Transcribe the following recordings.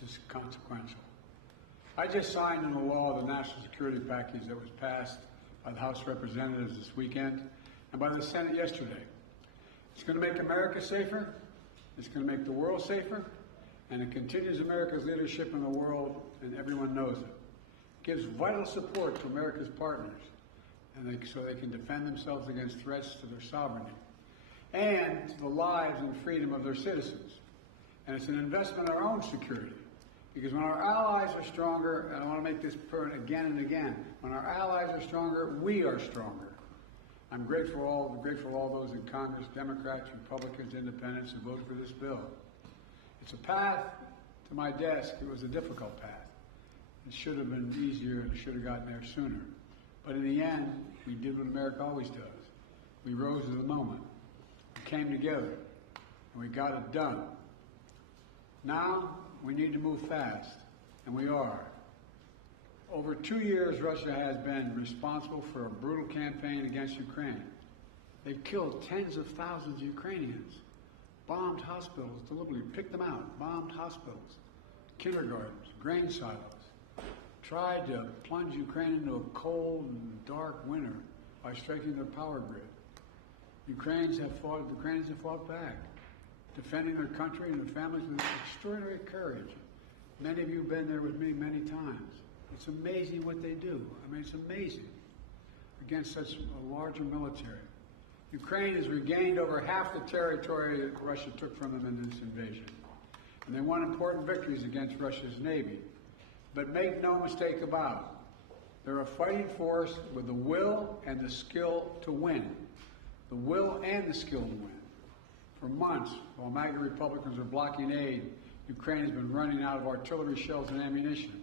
This is consequential. I just signed into law the national security package that was passed by the House of Representatives this weekend and by the Senate yesterday. It's going to make America safer, it's going to make the world safer, and it continues America's leadership in the world, and everyone knows it. It gives vital support to America's partners, and so they can defend themselves against threats to their sovereignty and to the lives and freedom of their citizens. And it's an investment in our own security. Because when our allies are stronger, and I want to make this point again and again, when our allies are stronger, we are stronger. I'm grateful to all those in Congress, Democrats, Republicans, Independents, who voted for this bill. It's a path to my desk. It was a difficult path. It should have been easier, and it should have gotten there sooner. But in the end, we did what America always does. We rose to the moment. We came together, and we got it done. Now, we need to move fast, and we are. Over 2 years, Russia has been responsible for a brutal campaign against Ukraine. They've killed tens of thousands of Ukrainians, bombed hospitals, deliberately picked them out, bombed hospitals, kindergartens, grain silos, tried to plunge Ukraine into a cold and dark winter by striking their power grid. Ukrainians have fought back, defending their country and their families with extraordinary courage. Many of you have been there with me many times. It's amazing what they do. I mean, it's amazing against such a larger military. Ukraine has regained over half the territory that Russia took from them in this invasion. And they won important victories against Russia's Navy. But make no mistake about it, they're a fighting force with the will and the skill to win. The will and the skill to win. For months, while MAGA Republicans are blocking aid, Ukraine has been running out of artillery shells and ammunition.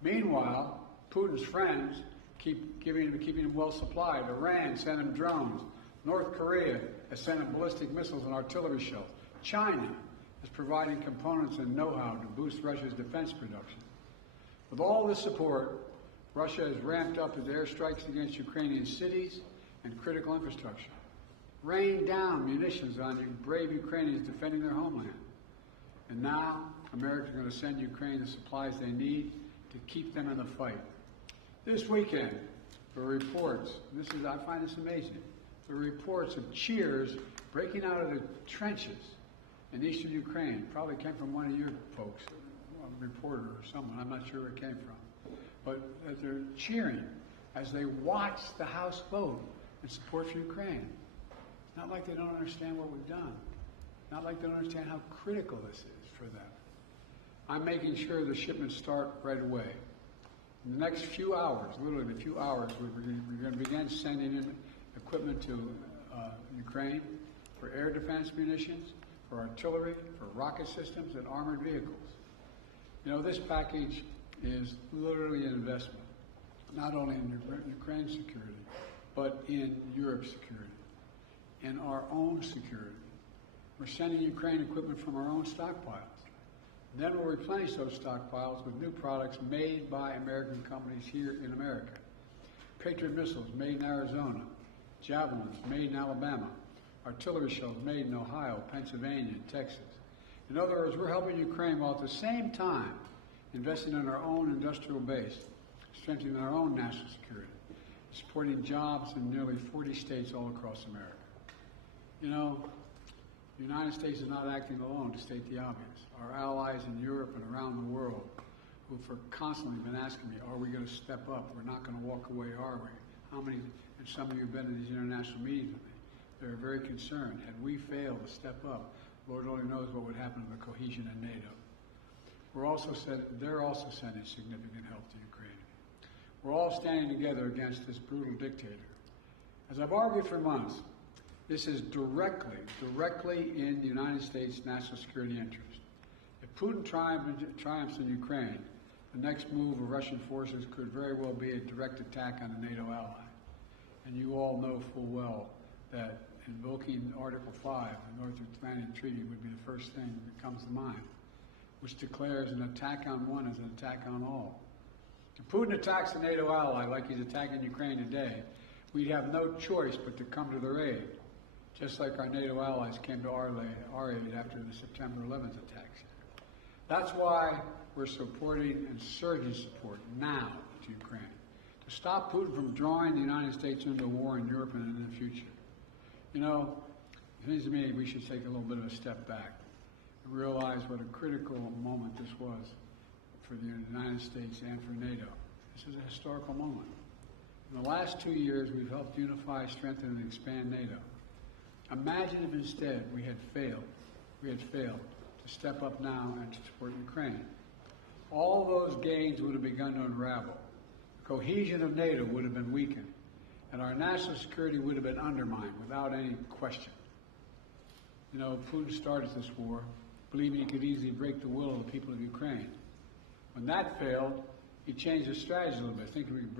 Meanwhile, Putin's friends keep keeping him well supplied. Iran sent him drones. North Korea has sent him ballistic missiles and artillery shells. China is providing components and know-how to boost Russia's defense production. With all this support, Russia has ramped up its airstrikes against Ukrainian cities and critical infrastructure, rained down munitions on brave Ukrainians defending their homeland. And now, America is going to send Ukraine the supplies they need to keep them in the fight. This weekend, there were reports, I find this amazing, there were reports of cheers breaking out of the trenches in eastern Ukraine. Probably came from one of your folks, a reporter or someone, I'm not sure where it came from. But they're cheering as they watch the House vote in support for Ukraine. It's not like they don't understand what we've done. Not like they don't understand how critical this is for them. I'm making sure the shipments start right away. In the next few hours, literally a few hours, we're going to begin sending in equipment to Ukraine for air defense munitions, for artillery, for rocket systems, and armored vehicles. You know, this package is literally an investment, not only in Ukraine's security, but in Europe's security, in our own security. We're sending Ukraine equipment from our own stockpiles. Then we'll replenish those stockpiles with new products made by American companies here in America. Patriot missiles made in Arizona, Javelins made in Alabama, artillery shells made in Ohio, Pennsylvania, and Texas. In other words, we're helping Ukraine while at the same time investing in our own industrial base, strengthening our own national security, supporting jobs in nearly 40 states all across America. You know, the United States is not acting alone, to state the obvious. Our allies in Europe and around the world, who have constantly been asking me, are we going to step up? We're not going to walk away, are we? How many, and some of you have been to these international meetings with me, they're very concerned. Had we failed to step up, Lord only knows what would happen to the cohesion in NATO. They're also sending significant help to Ukraine. We're all standing together against this brutal dictator. As I've argued for months, this is directly in the United States' national security interest. If Putin triumphs in Ukraine, the next move of Russian forces could very well be a direct attack on a NATO ally. And you all know full well that invoking Article 5, the North Atlantic Treaty, would be the first thing that comes to mind, which declares an attack on one as an attack on all. If Putin attacks a NATO ally like he's attacking Ukraine today, we'd have no choice but to come to their aid, just like our NATO allies came to our aid after the September 11th attacks. That's why we're supporting and surging support now to Ukraine, to stop Putin from drawing the United States into a war in Europe and in the future. You know, it seems to me we should take a little bit of a step back and realize what a critical moment this was for the United States and for NATO. This is a historical moment. In the last 2 years, we've helped unify, strengthen, and expand NATO. Imagine if instead we had failed to step up now and to support Ukraine. All those gains would have begun to unravel. The cohesion of NATO would have been weakened, and our national security would have been undermined without any question. You know, Putin started this war believing he could easily break the will of the people of Ukraine. When that failed, he changed his strategy a little bit, thinking we could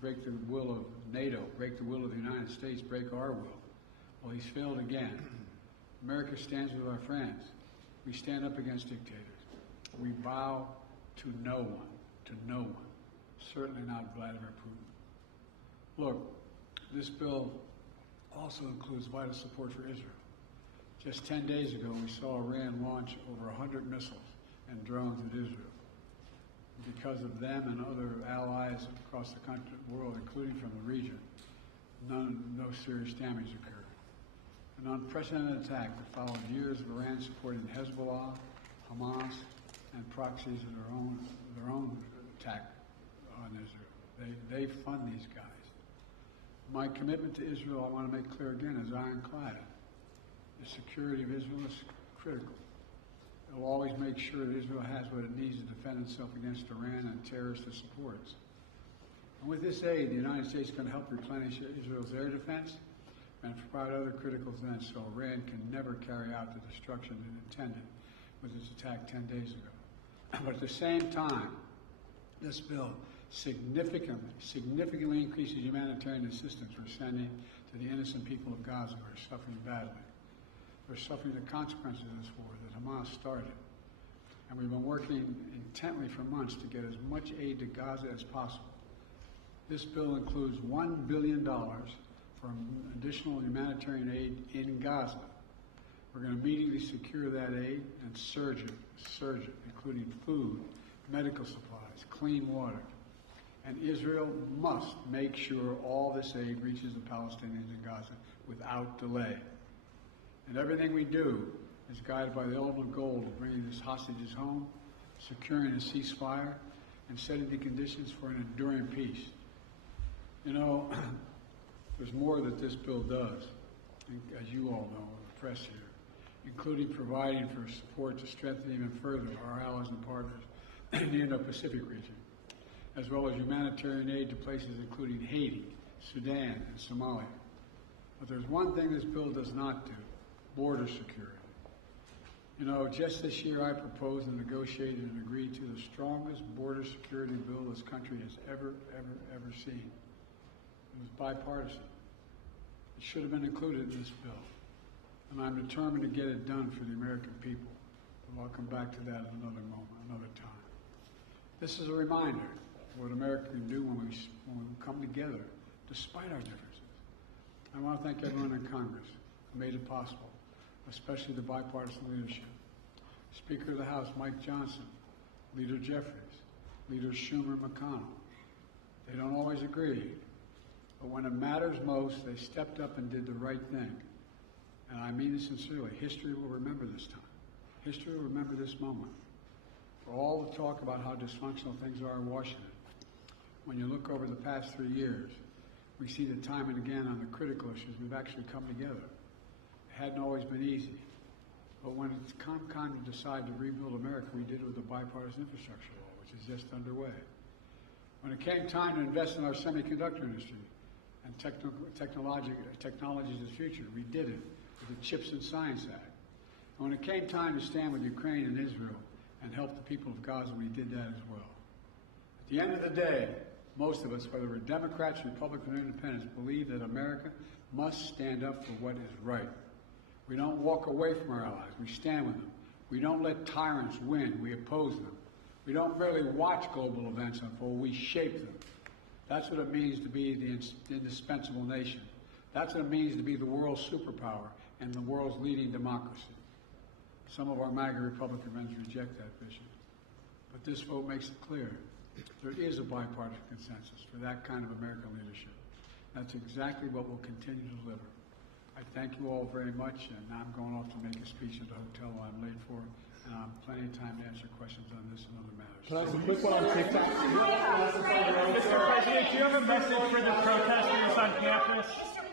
break the will of NATO, break the will of the United States, break our will. Well, he's failed again. America stands with our friends. We stand up against dictators. We bow to no one, certainly not Vladimir Putin. Look, this bill also includes vital support for Israel. Just 10 days ago, we saw Iran launch over 100 missiles and drones at Israel. Because of them and other allies across the world, including from the region, no serious damage occurred. An unprecedented attack that followed years of Iran supporting Hezbollah, Hamas, and proxies of their own attack on Israel. They fund these guys. My commitment to Israel, I want to make clear again, is ironclad. The security of Israel is critical. It will always make sure that Israel has what it needs to defend itself against Iran and terrorists it supports. And with this aid, the United States is going to help replenish Israel's air defense and provide other critical defense so Iran can never carry out the destruction it intended with its attack 10 days ago. But at the same time, this bill significantly increases humanitarian assistance we're sending to the innocent people of Gaza who are suffering badly. They're suffering the consequences of this war that Hamas started. And we've been working intently for months to get as much aid to Gaza as possible. This bill includes $1 billion for additional humanitarian aid in Gaza. We're going to immediately secure that aid and surge it, including food, medical supplies, clean water. And Israel must make sure all this aid reaches the Palestinians in Gaza without delay. And everything we do is guided by the ultimate goal of bringing these hostages home, securing a ceasefire, and setting the conditions for an enduring peace. You know, there's more that this bill does, as you all know, the press here, including providing for support to strengthen even further our allies and partners in the Indo-Pacific region, as well as humanitarian aid to places including Haiti, Sudan, and Somalia. But there's one thing this bill does not do: border security. You know, just this year I proposed and negotiated and agreed to the strongest border security bill this country has ever seen. It was bipartisan. It should have been included in this bill. And I'm determined to get it done for the American people. But I'll come back to that at another moment, another time. This is a reminder of what America can do when we come together, despite our differences. I want to thank everyone in Congress who made it possible, especially the bipartisan leadership. Speaker of the House, Mike Johnson, Leader Jeffries, Leaders Schumer and McConnell. They don't always agree, but when it matters most, they stepped up and did the right thing. And I mean this sincerely. History will remember this time. History will remember this moment. For all the talk about how dysfunctional things are in Washington, when you look over the past 3 years, we see that time and again on the critical issues, we've actually come together. It hadn't always been easy. But when it's time to decide to rebuild America, we did it with the bipartisan infrastructure law, which is just underway. When it came time to invest in our semiconductor industry and technologies of the future, we did it with the Chips and Science Act. And when it came time to stand with Ukraine and Israel and help the people of Gaza, we did that as well. At the end of the day, most of us, whether we're Democrats, Republicans, or Independents, believe that America must stand up for what is right. We don't walk away from our allies. We stand with them. We don't let tyrants win. We oppose them. We don't merely watch global events unfold. We shape them. That's what it means to be the indispensable nation. That's what it means to be the world's superpower and the world's leading democracy. Some of our MAGA Republican friends reject that vision. But this vote makes it clear there is a bipartisan consensus for that kind of American leadership. That's exactly what we'll continue to deliver. I thank you all very much, and now I'm going off to make a speech at the hotel I'm late for, and I have plenty of time to answer questions on this and other matters. Can I ask a quick one on TikTok? Mr. President, do you have a message for the protesters on campus?